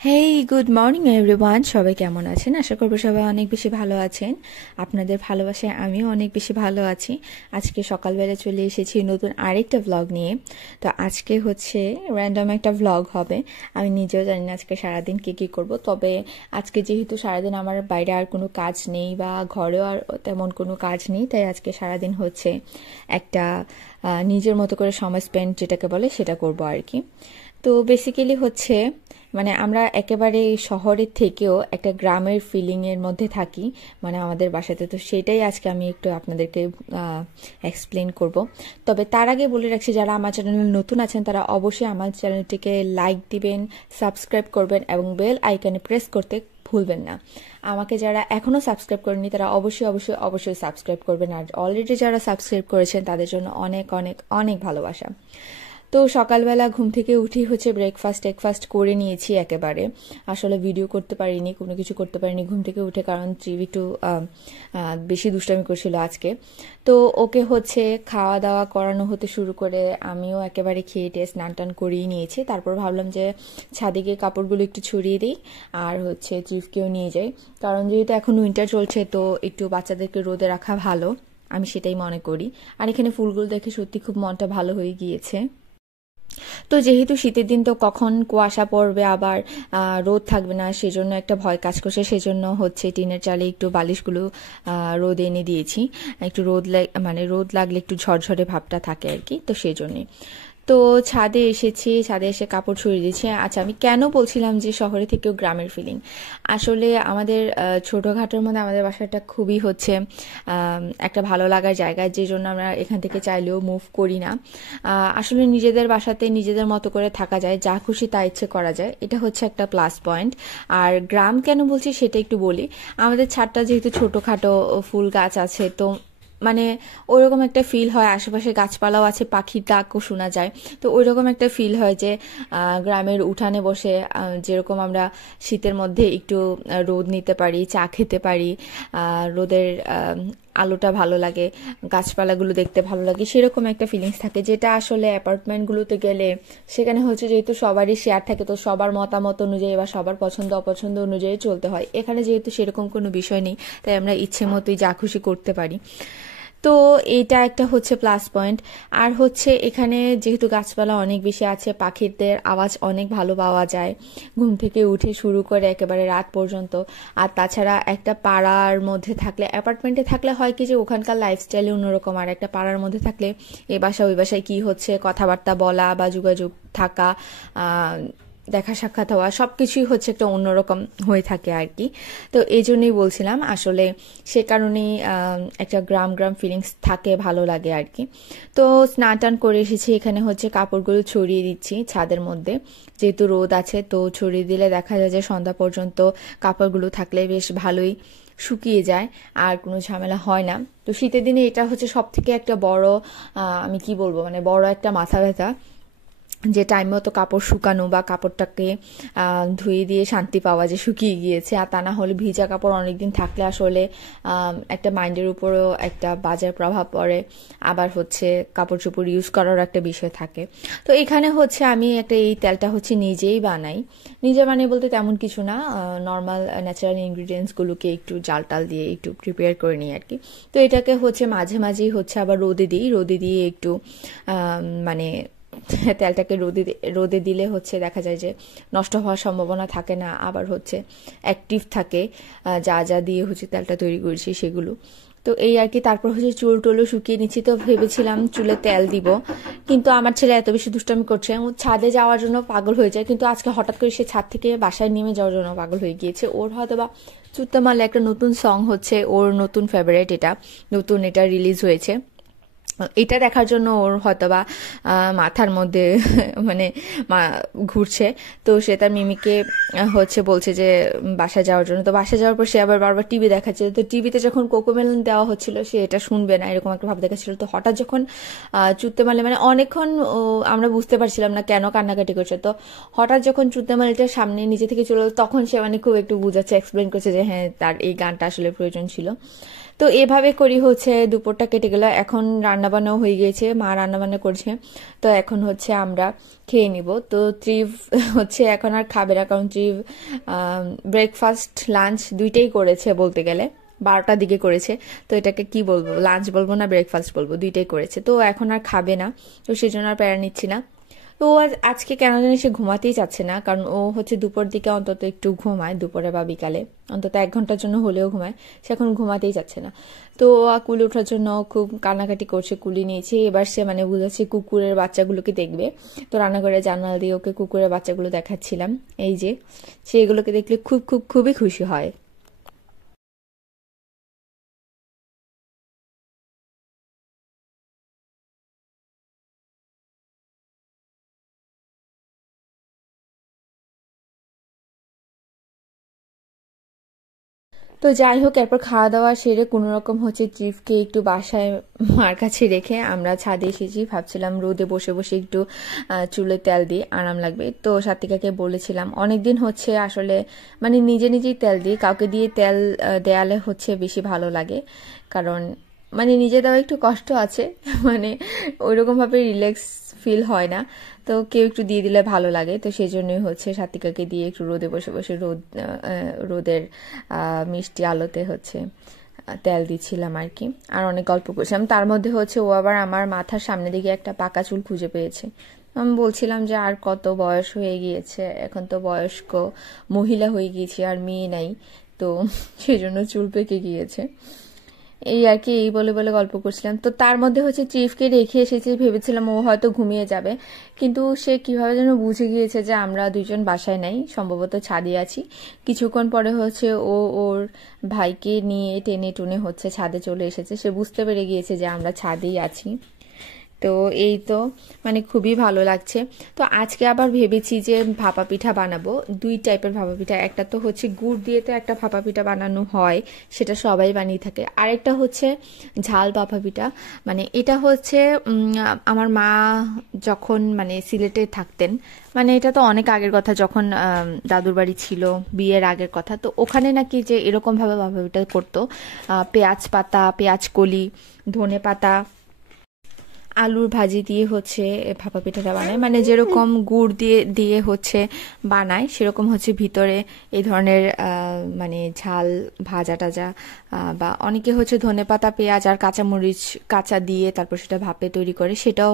Hey good morning everyone, সবাই কেমন আছেন? আশা করবো সবাই অনেক বেশি ভালো আছেন। আপনাদের ভালোবাসায় আমিও অনেক বেশি ভালো আছি। আজকে সকালবেলা চলে এসেছি নতুন আরেকটা ভ্লগ নিয়ে। তো আজকে হচ্ছে র্যান্ডম একটা ভ্লগ হবে। আমি নিজেও জানি না আজকে সারাদিন কী করব। তবে আজকে যেহেতু সারাদিন আমার বাইরে আর কোনো কাজ নেই বা ঘরেও আর তেমন কোনো কাজ নেই, তাই আজকে সারাদিন হচ্ছে একটা নিজের মতো করে সময় স্পেন্ড যেটাকে বলে সেটা করব আর কি। তো বেসিক্যালি হচ্ছে মানে আমরা একেবারে শহরের থেকেও একটা গ্রামের ফিলিংয়ের মধ্যে থাকি, মানে আমাদের বাসাতে। তো সেটাই আজকে আমি একটু আপনাদেরকে এক্সপ্লেন করব। তবে তার আগে বলে রাখছি, যারা আমার চ্যানেলে নতুন আছেন তারা অবশ্যই আমার চ্যানেলটিকে লাইক দিবেন, সাবস্ক্রাইব করবেন এবং বেল আইকনে প্রেস করতে ভুলবেন না। আমাকে যারা এখনও সাবস্ক্রাইব করেনি তারা অবশ্যই অবশ্যই অবশ্যই সাবস্ক্রাইব করবেন, আর অলরেডি যারা সাবস্ক্রাইব করেছেন তাদের জন্য অনেক অনেক অনেক ভালোবাসা। তো সকালবেলা ঘুম থেকে উঠি হচ্ছে ব্রেকফাস্ট করে নিয়েছি একেবারে। আসলে ভিডিও করতে পারিনি, কোনো কিছু করতে পারিনি ঘুম থেকে উঠে, কারণ টিভি একটু বেশি দুষ্টামি করছিল আজকে। তো ওকে হচ্ছে খাওয়া দাওয়া করানো হতে শুরু করে আমিও একেবারে খেয়ে টেয়ে স্নান টান করিয়ে নিয়েছি। তারপর ভাবলাম যে ছাদে গিয়ে কাপড়গুলো একটু ছড়িয়ে দিই আর হচ্ছে চিফকেও নিয়ে যাই, কারণ যেহেতু এখন উইন্টার চলছে তো একটু বাচ্চাদেরকে রোদে রাখা ভালো, আমি সেটাই মনে করি। আর এখানে ফুলগুলো দেখে সত্যি খুব মনটা ভালো হয়ে গিয়েছে। তো যেহেতু শীতের দিন, তো কখন কুয়াশা পড়বে আবার রোদ থাকবে না সেজন্য একটা ভয় কাজ করছে। সেজন্য হচ্ছে টিনের চালে একটু বালিশগুলো রোদ এনে দিয়েছি। একটু মানে রোদ লাগলে একটু ঝরঝরে ভাবটা থাকে আর কি, তো সেই জন্যে। তো ছাদে এসেছি, ছাদে এসে কাপড় ছড়িয়ে দিচ্ছি। আচ্ছা, আমি কেন বলছিলাম যে শহরে থেকেও গ্রামের ফিলিং? আসলে আমাদের ছোটোখাটোর মধ্যে আমাদের বাসাটা খুবই হচ্ছে একটা ভালো লাগার জায়গা, যে জন্য আমরা এখান থেকে চাইলেও মুভ করি না। আসলে নিজেদের বাসাতে নিজেদের মতো করে থাকা যায়, যা খুশি তা ইচ্ছে করা যায়, এটা হচ্ছে একটা প্লাস পয়েন্ট। আর গ্রাম কেন বলছি সেটা একটু বলি। আমাদের ছাদটা যেহেতু ছোটোখাটো, ফুল গাছ আছে, তো মানে ওইরকম একটা ফিল হয়, আশেপাশে গাছপালাও আছে, পাখির ডাকও শোনা যায়। তো ওইরকম একটা ফিল হয় যে গ্রামের উঠানে বসে যেরকম আমরা শীতের মধ্যে একটু রোদ নিতে পারি, চা খেতে পারি, রোদের আলোটা ভালো লাগে, গাছপালাগুলো দেখতে ভালো লাগে, সেরকম একটা ফিলিংস থাকে, যেটা আসলে অ্যাপার্টমেন্টগুলোতে গেলে সেখানে হচ্ছে যেহেতু সবারই শেয়ার থাকে, তো সবার মতামত অনুযায়ী বা সবার পছন্দ অপছন্দ অনুযায়ী চলতে হয়। এখানে যেহেতু সেরকম কোনো বিষয় নেই, তাই আমরা ইচ্ছে মতোই যা খুশি করতে পারি। তো এটা একটা হচ্ছে প্লাস পয়েন্ট। আর হচ্ছে এখানে যেহেতু গাছপালা অনেক বেশি আছে, পাখিদের আওয়াজ অনেক ভালো পাওয়া যায় ঘুম থেকে উঠে শুরু করে একেবারে রাত পর্যন্ত। আর তাছাড়া একটা পাড়ার মধ্যে থাকলে, অ্যাপার্টমেন্টে থাকলে হয় কি যে ওখানকার লাইফস্টাইলই অন্যরকম, আর একটা পাড়ার মধ্যে থাকলে এ বাসা ওই বাসায় কী হচ্ছে কথাবার্তা বলা বা যোগাযোগ থাকা, দেখা সাক্ষাৎ হওয়া, সব কিছুই হচ্ছে একটা অন্যরকম হয়ে থাকে আর কি। তো এই জন্যই বলছিলাম, আসলে সে কারণেই একটা গ্রাম গ্রাম ফিলিংস থাকে, ভালো লাগে আর কি। তো স্নান টান করে এসেছি, এখানে হচ্ছে কাপড়গুলো ছড়িয়ে দিচ্ছি ছাদের মধ্যে, যেহেতু রোদ আছে, তো ছড়িয়ে দিলে দেখা যায় যে সন্ধ্যা পর্যন্ত কাপড়গুলো থাকলে বেশ ভালোই শুকিয়ে যায় আর কোনো ঝামেলা হয় না। তো শীতের দিনে এটা হচ্ছে সব থেকে একটা বড়, আমি কি বলবো, মানে বড় একটা মাথা ব্যথা, যে টাইম মতো কাপড় শুকানো বা কাপড়টাকে ধুয়ে দিয়ে শান্তি পাওয়া যে শুকিয়ে গিয়েছে। আর তা না হলে ভিজা কাপড় অনেকদিন থাকলে আসলে একটা মাইন্ডের উপরেও একটা বাজে প্রভাব পড়ে, আবার হচ্ছে কাপড় চোপড় ইউজ করারও একটা বিষয় থাকে। তো এখানে হচ্ছে আমি একটা এই তেলটা হচ্ছে নিজেই বানাই। নিজে বানাই বলতে তেমন কিছু না, নর্মাল ন্যাচারাল ইনগ্রিডিয়েন্টসগুলোকে একটু জাল টাল দিয়ে একটু প্রিপেয়ার করে নিই আর কি। তো এটাকে হচ্ছে মাঝে মাঝেই হচ্ছে আবার রোদে দিয়ে একটু মানে তেলটাকে রোদে দিলে হচ্ছে দেখা যায় যে নষ্ট হওয়ার সম্ভাবনা থাকে না, আবার হচ্ছে অ্যাক্টিভ থাকে যা যা দিয়ে হচ্ছে তেলটা তৈরি করেছি সেগুলো। তো এই আর কি। তারপর হচ্ছে চুল টুলও শুকিয়ে নিচ্ছি। তো ভেবেছিলাম চুলে তেল দিব, কিন্তু আমার ছেলে এত বেশি দুষ্টামি করছে, ও ছাদে যাওয়ার জন্য পাগল হয়ে যায়, কিন্তু আজকে হঠাৎ করে সে ছাদ থেকে বাসায় নেমে যাওয়ার জন্য পাগল হয়ে গিয়েছে। ওর হয়তো বা চুত্তা মারলে একটা নতুন সং হচ্ছে ওর নতুন ফেভারিট, এটা রিলিজ হয়েছে, এটা দেখার জন্য ওর হয়তোবা মাথার মধ্যে মানে ঘুরছে। তো সে তার মিমিকে হচ্ছে বলছে যে বাসায় যাওয়ার জন্য। তো বাসায় যাওয়ার পর সে আবার বারবার টিভি দেখাচ্ছে। তো টিভিতে যখন কোকোমেলন দেওয়া হচ্ছিল সে এটা শুনবে না, এরকম একটা ভাব দেখাচ্ছিল। তো হঠাৎ যখন চুত্তে মারলে, মানে অনেকক্ষণ আমরা বুঝতে পারছিলাম না কেন কান্নাকাটি করছে। তো হঠাৎ যখন চুত্তে মারলিটার সামনে নিজে থেকে চলে, তখন সে মানে খুব একটু বুঝাচ্ছে, এক্সপ্লেন করছে যে হ্যাঁ তার এই গানটা আসলে প্রয়োজন ছিল। তো এভাবে করি হচ্ছে দুপুরটা কেটে গেল। এখন রান্না বান্নাও হয়ে গিয়েছে, মা রান্না বান্না করছে। তো এখন হচ্ছে আমরা খেয়ে নিব। তো ত্রিভ হচ্ছে এখন আর খাবে না, কারণ ত্রিভ ব্রেকফাস্ট লাঞ্চ দুইটাই করেছে বলতে গেলে, 12টার দিকে করেছে। তো এটাকে কি বলবো, লাঞ্চ বলবো না ব্রেকফাস্ট বলবো, দুইটাই করেছে। তো এখন আর খাবে না, তো সেই জন্য আর প্যারা নিচ্ছি না। তো আজকে কেন জানি সে ঘুমাতেই চাচ্ছে না, কারণ ও হচ্ছে দুপুর দিকে অন্তত একটু ঘুমায়, দুপুরে বা বিকালে অন্তত 1 ঘন্টার জন্য হলেও ঘুমায়। সে এখন ঘুমাতেই চাচ্ছে না। তো কুলে ওঠার জন্য খুব কান্নাকাটি করছে, কুলি নিয়েছে। এবার সে মানে বুঝাচ্ছে কুকুরের বাচ্চাগুলোকে দেখবে। তো রান্নাঘরে জানালা দিয়ে ওকে কুকুরের বাচ্চাগুলো দেখাচ্ছিলাম, এই যে সে এগুলোকে দেখলে খুবই খুশি হয়। তো যাই হোক, এরপর খাওয়া দাওয়া সেরে কোনো রকম হচ্ছে চিফকে একটু বাসায় মার কাছে রেখে আমরা ছাদে এসেছি। ভাবছিলাম রোদে বসে বসে একটু চুলে তেল দিই, আরাম লাগবে। তো সাত্বিকাকে বলেছিলাম, অনেকদিন হচ্ছে আসলে মানে নিজে নিজেই তেল দিই, কাউকে দিয়ে তেল দেয়ালে হচ্ছে বেশি ভালো লাগে। কারণ মানে নিজে দেওয়া একটু কষ্ট আছে, মানে ওইরকমভাবে রিল্যাক্স ফিল হয় না। তো কেউ একটু দিয়ে দিলে ভালো লাগে। তো সেই জন্যই হচ্ছে সাত্বিকাকে দিয়ে একটু রোদে বসে বসে রোদের মিষ্টি আলোতে হচ্ছে তেল দিচ্ছিলাম আর কি। আর অনেক গল্প করছিলাম। তার মধ্যে হচ্ছে ও আবার আমার মাথার সামনে দিকে একটা পাকা চুল খুঁজে পেয়েছে। আমি বলছিলাম যে আর কত বয়স হয়ে গিয়েছে, এখন তো বয়স্ক মহিলা হয়ে গিয়েছি, আর মেয়ে নাই। তো সেজন্য চুল পেকে গিয়েছে, এই আর কি। এই বলে বলে গল্প করছিলাম। তো তার মধ্যে হচ্ছে চিফকে রেখে এসেছি, ভেবেছিলাম ও হয়তো ঘুমিয়ে যাবে, কিন্তু সে কিভাবে যেন বুঝে গিয়েছে যে আমরা দুইজন বাসায় নাই, সম্ভবত ছাদে আছি। কিছুক্ষণ পরে হচ্ছে ও ওর ভাইকে নিয়ে টেনে টুনে হচ্ছে ছাদে চলে এসেছে। সে বুঝতে পেরে গিয়েছে যে আমরা ছাদেই আছি। তো এই তো মানে খুবই ভালো লাগছে। তো আজকে আবার ভেবেছি যে ভাপা পিঠা বানাবো। 2 টাইপের ভাপা পিঠা, একটা তো হচ্ছে গুড় দিয়ে তো একটা ভাপা পিঠা বানানো হয়, সেটা সবাই বানিয়ে থাকে। আরেকটা হচ্ছে ঝাল ভাপা পিঠা। মানে এটা হচ্ছে আমার মা যখন মানে সিলেটে থাকতেন, মানে এটা তো অনেক আগের কথা, যখন দাদুর বাড়ি ছিল, বিয়ের আগের কথা। তো ওখানে নাকি যে এরকমভাবে ভাপা পিঠা করতো, পেঁয়াজ পাতা, পেঁয়াজ কলি, ধনে পাতা, আলুর ভাজি দিয়ে হচ্ছে ভাপা পিঠাটা বানায়। মানে যেরকম গুড় দিয়ে দিয়ে হচ্ছে বানায়, সেরকম হচ্ছে ভিতরে এই ধরনের মানে ঝাল ভাজা টাজা, বা অনেকে হচ্ছে ধনেপাতা, পেঁয়াজ আর কাঁচামরিচ কাঁচা দিয়ে তারপর সেটা ভাপে তৈরি করে, সেটাও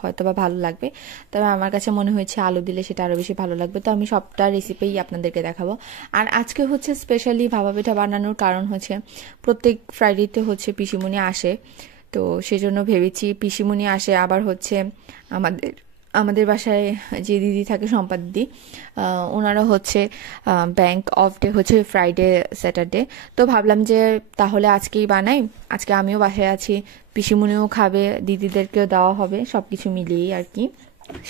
হয়তো বা ভালো লাগবে। তবে আমার কাছে মনে হয়েছে আলু দিলে সেটা আরও বেশি ভালো লাগবে। তো আমি সবটা রেসিপিই আপনাদেরকে দেখাবো। আর আজকে হচ্ছে স্পেশালি ভাপা পিঠা বানানোর কারণ হচ্ছে প্রত্যেক ফ্রাইডেতে হচ্ছে পিসিমণি আসে। তো সেজন্য ভেবেছি, পিসিমণি আসে, আবার হচ্ছে আমাদের আমাদের বাসায় যে দিদি থাকে, সম্পাদ দিদি, ওনারা হচ্ছে ব্যাংক অফ ডে হচ্ছে ফ্রাইডে স্যাটারডে। তো ভাবলাম যে তাহলে আজকেই বানাই। আজকে আমিও বাসায় আছি, পিসিমণিও খাবে, দিদিদেরকেও দেওয়া হবে, সব কিছু মিলিয়েই আর কি।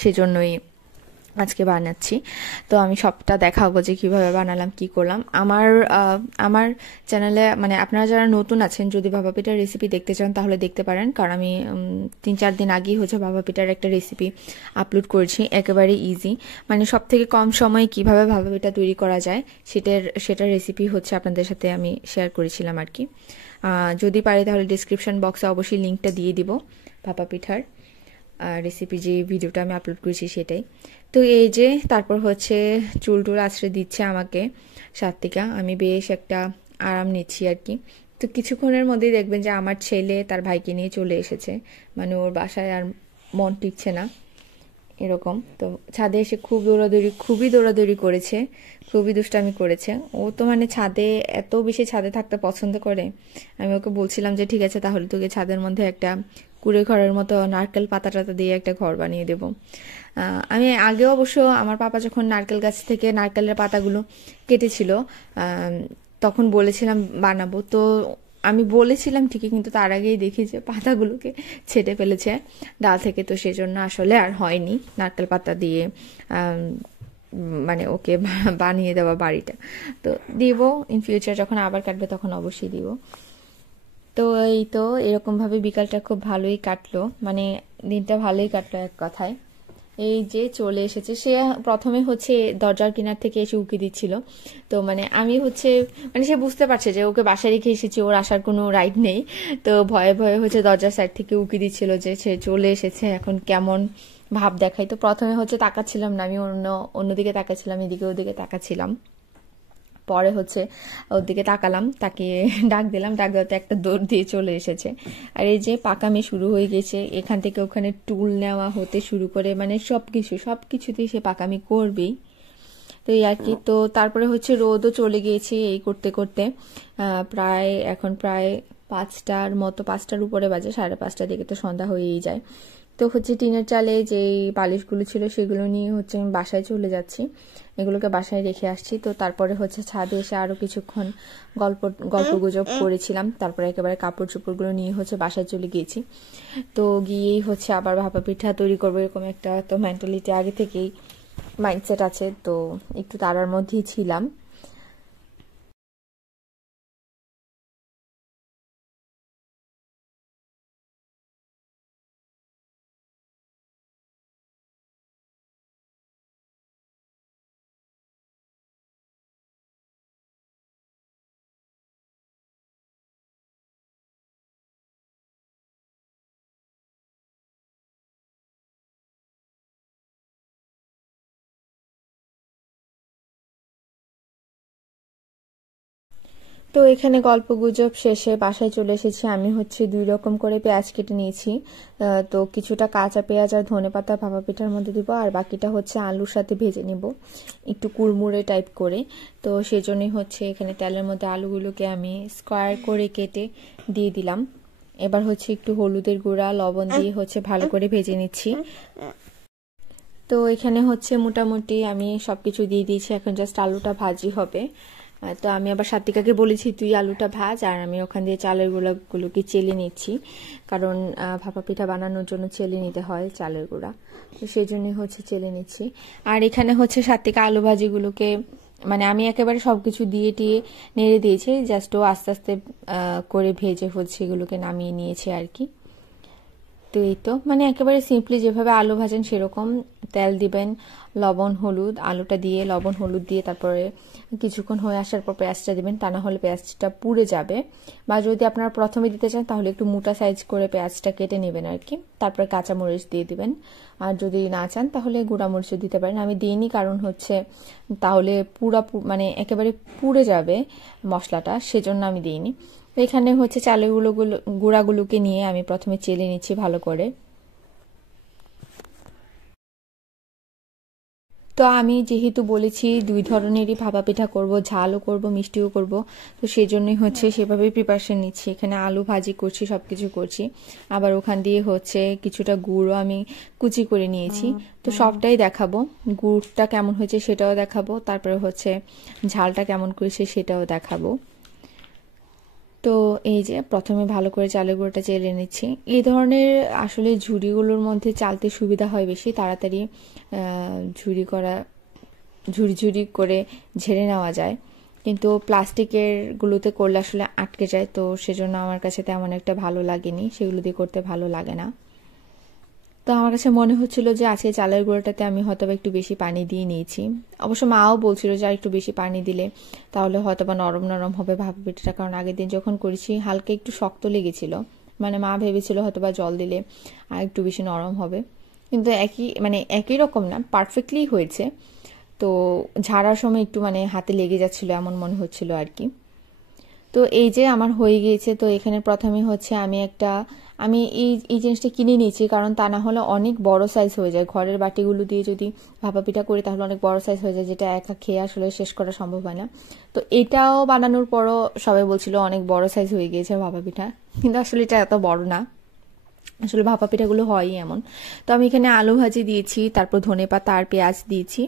সেজন্যই আজকে বানাচ্ছি। তো আমি সবটা দেখাবো যে কিভাবে বানালাম, কি করলাম। আমার চ্যানেলে মানে আপনারা যারা নতুন আছেন, যদি ভাপা পিঠার রেসিপি দেখতে চান তাহলে দেখতে পারেন, কারণ আমি 3-4 দিন আগেই হচ্ছে ভাপা পিঠার একটা রেসিপি আপলোড করেছি, একেবারে ইজি। মানে সব থেকে কম সময়ে কিভাবে ভাপা পিঠা তৈরি করা যায় সেটার রেসিপি হচ্ছে আপনাদের সাথে আমি শেয়ার করেছিলাম আর কি। যদি পারি তাহলে ডিসক্রিপশন বক্সে অবশ্যই লিঙ্কটা দিয়ে দিব ভাপা পিঠার রেসিপি, যে ভিডিওটা আমি আপলোড করেছি সেটাই। তো এই যে তারপর হচ্ছে চুল টুল আছড়ে দিচ্ছে আমাকে সাত্বিকা, আমি বেশ একটা আরাম নিচ্ছি আর কি। তো কিছুক্ষণের মধ্যেই দেখবেন যে আমার ছেলে তার ভাইকে নিয়ে চলে এসেছে, মানে ওর বাসায় আর মন টিকছে না এরকম। তো ছাদে এসে খুবই দৌড়াদৌড়ি করেছে, খুবই দুষ্টামি করেছে। ও তো মানে ছাদে এত বেশি ছাদে থাকতে পছন্দ করে। আমি ওকে বলছিলাম যে ঠিক আছে, তাহলে তোকে ছাদের মধ্যে একটা কুড়ে ঘরের মতো নারকেল পাতা টাতা দিয়ে একটা ঘর বানিয়ে দেবো। আমি আগেও অবশ্য আমার পাপা যখন নারকেল গাছ থেকে নারকেলের পাতাগুলো কেটেছিল, তখন বলেছিলাম বানাবো। তো আমি বলেছিলাম ঠিকই, কিন্তু তার আগেই দেখি যে পাতাগুলোকে ছেটে ফেলেছে ডাল থেকে। তো সেজন্য আসলে আর হয়নি নারকেল পাতা দিয়ে মানে ওকে বানিয়ে দেওয়া বাড়িটা। তো দিব ইন ফিউচার, যখন আবার কাটবে তখন অবশ্যই দিব। তো এই তো এরকমভাবে বিকালটা খুব ভালোই কাটলো, মানে দিনটা ভালোই কাটলো এক কথায়। এই যে চলে এসেছে। সে প্রথমে হচ্ছে দরজার কিনার থেকে এসে উকি দিচ্ছিল। তো মানে আমি হচ্ছে মানে সে বুঝতে পারছে যে ওকে বাসায় রেখে এসেছি, ওর আসার কোনো রাইট নেই। তো ভয়ে ভয়ে হচ্ছে দরজার সাইড থেকে উকি দিচ্ছিল যে সে চলে এসেছে, এখন কেমন ভাব দেখাই। তো প্রথমে হচ্ছে তাকাচ্ছিলাম না, আমি অন্যদিকে তাকাচ্ছিলাম, এদিকে ওদিকে তাকাচ্ছিলাম। পরে হচ্ছে ওর দিকে তাকালাম, তাকে ডাক দিলাম, ডাক দেওয়াতে একটা দৌড় দিয়ে চলে এসেছে। আর এই যে পাকামি শুরু হয়ে গেছে, এখান থেকে ওখানে টুল নেওয়া হতে শুরু করে মানে সবকিছুতেই সে পাকামি করবেই। তো এই আর কি। তো তারপরে হচ্ছে রোদও চলে গিয়েছে এই করতে করতে। এখন প্রায় 5টার মতো, 5টার উপরে বাজে, 5:30 দিকে তো সন্ধ্যা হয়েই যায়। তো হচ্ছে টিনের চালে যেই বালিশগুলো ছিল সেগুলো নিয়ে হচ্ছে আমি বাসায় চলে যাচ্ছি, এগুলোকে বাসায় রেখে আসছি। তো তারপরে হচ্ছে ছাদে এসে আরও কিছুক্ষণ গল্পগুজব করেছিলাম, তারপরে একেবারে কাপড় চোপড়গুলো নিয়ে হচ্ছে বাসায় চলে গিয়েছি। তো গিয়েই হচ্ছে আবার ভাপা পিঠা তৈরি করবো এরকম একটা তো মেন্টালিটি আগে থেকেই মাইন্ডসেট আছে, তো একটু তাড়ার মধ্যেই ছিলাম। তো এখানে গল্পগুজব শেষে বাসায় চলে এসেছি। আমি হচ্ছে 2 রকম করে পেঁয়াজ কেটে নিয়েছি। তো কিছুটা কাঁচা পেঁয়াজ আর ধনেপাতা ভাপা পিঠার মধ্যে দিব, আর বাকিটা হচ্ছে আলুর সাথে ভেজে নিব একটু কুড়মুড়ে টাইপ করে। তো সেজন্যই হচ্ছে এখানে তেলের মধ্যে আলুগুলোকে আমি স্কোয়ার করে কেটে দিয়ে দিলাম। এবার হচ্ছে একটু হলুদের গুঁড়া লবণ দিয়ে হচ্ছে ভালো করে ভেজে নিচ্ছি। তো এখানে হচ্ছে মোটামুটি আমি সবকিছু দিয়ে দিয়েছি, এখন জাস্ট আলুটা ভাজি হবে। তো আমি আবার সাত্বিকাকে বলেছি তুই আলুটা ভাজ, আর আমি ওখান দিয়ে চালের গুঁড়াগুলোকে চেলে নিচ্ছি, কারণ ভাপা পিঠা বানানোর জন্য চেলে নিতে হয় চালের গুঁড়া। তো সেই জন্যই হচ্ছে চেলে নিচ্ছি। আর এখানে হচ্ছে সাত্বিকা আলু ভাজিগুলোকে মানে আমি একেবারে সবকিছু দিয়ে টিয়ে নেড়ে দিয়েছি, জাস্ট ও আস্তে আস্তে করে ভেজে হচ্ছে এগুলোকে নামিয়ে নিয়েছে আর কি। তো এই তো মানে একেবারে সিম্পলি যেভাবে আলু ভাজেন সেরকম তেল দিবেন, লবণ হলুদ, আলুটা দিয়ে লবণ হলুদ দিয়ে তারপরে কিছুক্ষণ হয়ে আসার পর পেঁয়াজটা দিবেন, তা না হলে পেঁয়াজটা পুড়ে যাবে। বা যদি আপনারা প্রথমে দিতে চান তাহলে একটু মোটা সাইজ করে পেঁয়াজটা কেটে নেবেন আর কি, তারপরে কাঁচামরিচ দিয়ে দিবেন। আর যদি না চান তাহলে গুঁড়ামরিচও দিতে পারেন, আমি দিইনি কারণ হচ্ছে তাহলে মানে একেবারে পুড়ে যাবে মশলাটা, সেজন্য আমি দিইনি। এখানে হচ্ছে চালের গুঁড়াগুলোকে নিয়ে আমি প্রথমে চেলে নিচ্ছি ভালো করে। তো আমি যেহেতু বলেছি 2 ধরনেরই ভাপা পিঠা করব, ঝালও করব মিষ্টিও করব, তো সেই জন্যই হচ্ছে সেভাবে প্রিপারেশন নিচ্ছি। এখানে আলু ভাজি করছি, সবকিছু করছি, আবার ওখান দিয়ে হচ্ছে কিছুটা গুড়ও আমি কুচি করে নিয়েছি। তো সবটাই দেখাবো, গুড়টা কেমন হয়েছে সেটাও দেখাবো, তারপরে হচ্ছে ঝালটা কেমন করেছে সেটাও দেখাবো। তো এই যে প্রথমে ভালো করে চালের গুঁড়োটা চেলে নিচ্ছি। এই ধরনের আসলে ঝুড়িগুলোর মধ্যে চালতে সুবিধা হয় বেশি তাড়াতাড়ি, ঝুড়ি করা ঝুড়ি ঝুড়ি করে ঝেড়ে নেওয়া যায়, কিন্তু প্লাস্টিকের গুলোতে করলে আসলে আটকে যায়, তো সেজন্য আমার কাছে তেমন একটা ভালো লাগেনি, সেগুলো দিয়ে করতে ভালো লাগে না। তো আমার কাছে মনে হচ্ছিল যে আজকে চালের গুঁড়োটাতে আমি হয়তো একটু বেশি পানি দিয়ে নিয়েছি। অবশ্য মাও বলছিল যে আর একটু বেশি পানি দিলে তাহলে হয়তো বা নরম নরম হবে ভাপা পিঠাটা, কারণ আগের দিন যখন করেছি হালকা একটু শক্ত লেগেছিল, মানে মা ভেবেছিল হয়তো বা জল দিলে আর একটু বেশি নরম হবে, কিন্তু একই রকম না, পারফেক্টলি হয়েছে। তো ঝাড়ার সময় একটু মানে হাতে লেগে যাচ্ছিল এমন মনে হচ্ছিল আর কি। তো এই যে আমার হয়ে গিয়েছে। তো এখানে প্রথমে হচ্ছে আমি এই জিনিসটা কিনে নিয়েছি, কারণ তা না হলে অনেক বড় সাইজ হয়ে যায়, ঘরের বাটিগুলো দিয়ে যদি ভাপা পিঠা করি তাহলে অনেক বড় সাইজ হয়ে যায়, যেটা একা খেয়ে আসলে শেষ করা সম্ভব হয় না। তো এটাও বানানোর পরও সবাই বলছিল অনেক বড় সাইজ হয়ে গিয়েছে ভাপা পিঠা, কিন্তু আসলে এটা এত বড় না, আসলে ভাপা পিঠাগুলো হয়ই এমন। তো আমি এখানে আলু ভাজি দিয়েছি, তারপর ধনেপাতা আর পেঁয়াজ দিয়েছি,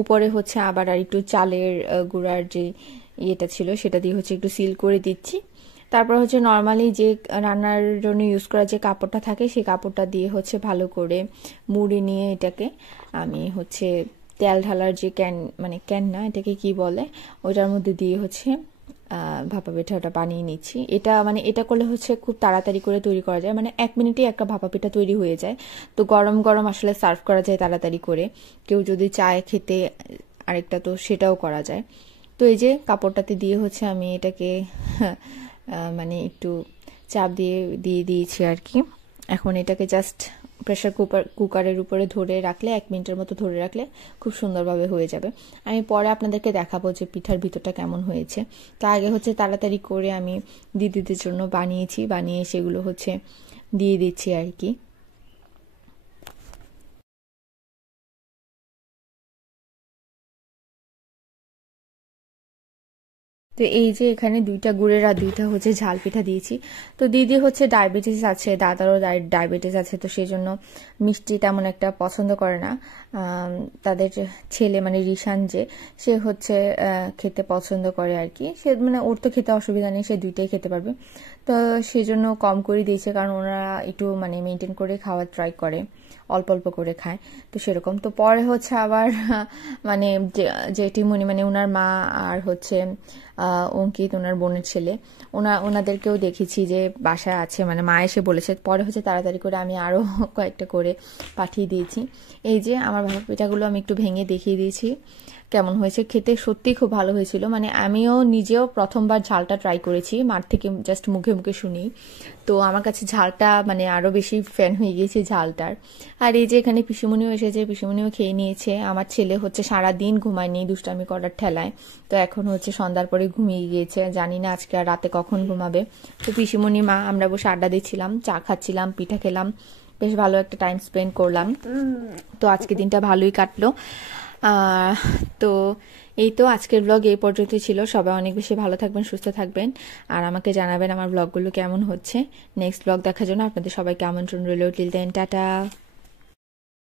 উপরে হচ্ছে আবার আর একটু চালের গুঁড়ার যে ইয়েটা ছিল সেটা দিয়ে হচ্ছে একটু সিল করে দিচ্ছি। তারপর হচ্ছে নর্মালি যে রান্নার জন্য ইউজ করা যে কাপড়টা থাকে সেই কাপড়টা দিয়ে হচ্ছে ভালো করে মুড়ে নিয়ে এটাকে আমি হচ্ছে তেল ঢালার যে ক্যান, মানে ক্যান না, এটাকে কি বলে, ওইটার মধ্যে দিয়ে হচ্ছে ভাপা পিঠাটা বানিয়ে নিচ্ছি। এটা মানে এটা করলে হচ্ছে খুব তাড়াতাড়ি করে তৈরি করা যায়, মানে 1 মিনিটেই একটা ভাপা পিঠা তৈরি হয়ে যায়। তো গরম গরম আসলে সার্ভ করা যায় তাড়াতাড়ি করে। কেউ যদি চায় খেতে আরেকটা, তো সেটাও করা যায়। তো এই যে কাপড়টাতে দিয়ে হচ্ছে আমি এটাকে মানে একটু চাপ দিয়ে দিয়ে দিয়েছি আর কি। এখন এটাকে জাস্ট প্রেশার কুকারের উপরে ধরে রাখলে 1 মিনিটের মতো ধরে রাখলে খুব সুন্দরভাবে হয়ে যাবে। আমি পরে আপনাদেরকে দেখাবো যে পিঠার ভিতরটা কেমন হয়েছে। তো আগে হচ্ছে তাড়াতাড়ি করে আমি দিদিদের জন্য বানিয়ে সেগুলো হচ্ছে দিয়ে দিচ্ছি আর কি। তো এই যে এখানে 2টা গুড়ের আর 2টা হচ্ছে ঝাল পিঠা দিয়েছি। তো দিদি হচ্ছে ডায়াবেটিস আছে, দাদারও ডায়াবেটিস আছে, তো সেই জন্য মিষ্টি তেমন একটা পছন্দ করে না। তাদের ছেলে মানে রিশান যে, সে হচ্ছে খেতে পছন্দ করে আর কি। সে মানে ওর তো খেতে অসুবিধা নেই, সে 2টাই খেতে পারবে। তো সেই জন্য কম করে দিয়েছে, কারণ ওনারা একটু মানে মেনটেন করে খাওয়ার ট্রাই করে, অল্প অল্প করে খায়। তো সেরকম তো পরে হচ্ছে আবার মানে জেঠিমণি মানে ওনার মা আর হচ্ছে অঙ্কিত ওনার বোনের ছেলে, ওনাদেরকেও দেখেছি যে বাসায় আছে, মানে মা এসে বলেছে। পরে হচ্ছে তাড়াতাড়ি করে আমি আরও কয়েকটা করে পাঠিয়ে দিয়েছি। এই যে আমার ভাপা পিঠাগুলো আমি একটু ভেঙে দেখিয়ে দিয়েছি কেমন হয়েছে। খেতে সত্যিই খুব ভালো হয়েছিল, মানে আমিও নিজেও প্রথমবার ঝালটা ট্রাই করেছি মার থেকে, জাস্ট মুখে মুখে শুনি। তো আমার কাছে ঝালটা মানে আরও বেশি ফ্যান হয়ে গিয়েছে ঝালটার। আর এই যে এখানে পিসিমণিও এসেছে, পিসিমণিও খেয়ে নিয়েছে। আমার ছেলে হচ্ছে সারাদিন ঘুমায়নি দুষ্টামি করার ঠেলায়, তো এখন হচ্ছে সন্ধ্যার পরে ঘুমিয়ে গিয়েছে। জানি না আজকে আর রাতে কখন ঘুমাবে। তো পিসিমণি মা আমরা বসে আড্ডা দিচ্ছিলাম, চা খাচ্ছিলাম, পিঠা খেলাম, বেশ ভালো একটা টাইম স্পেন্ড করলাম। তো আজকে দিনটা ভালোই কাটলো। তো এই তো আজকের ব্লগ এই পর্যন্তই ছিল। সবাই অনেক বেশি ভালো থাকবেন, সুস্থ থাকবেন, আর আমাকে জানাবেন আমার ব্লগগুলো কেমন হচ্ছে। নেক্সট ব্লগ দেখার জন্য আপনাদের সবাইকে আমন্ত্রণ রইল। Till then, tata.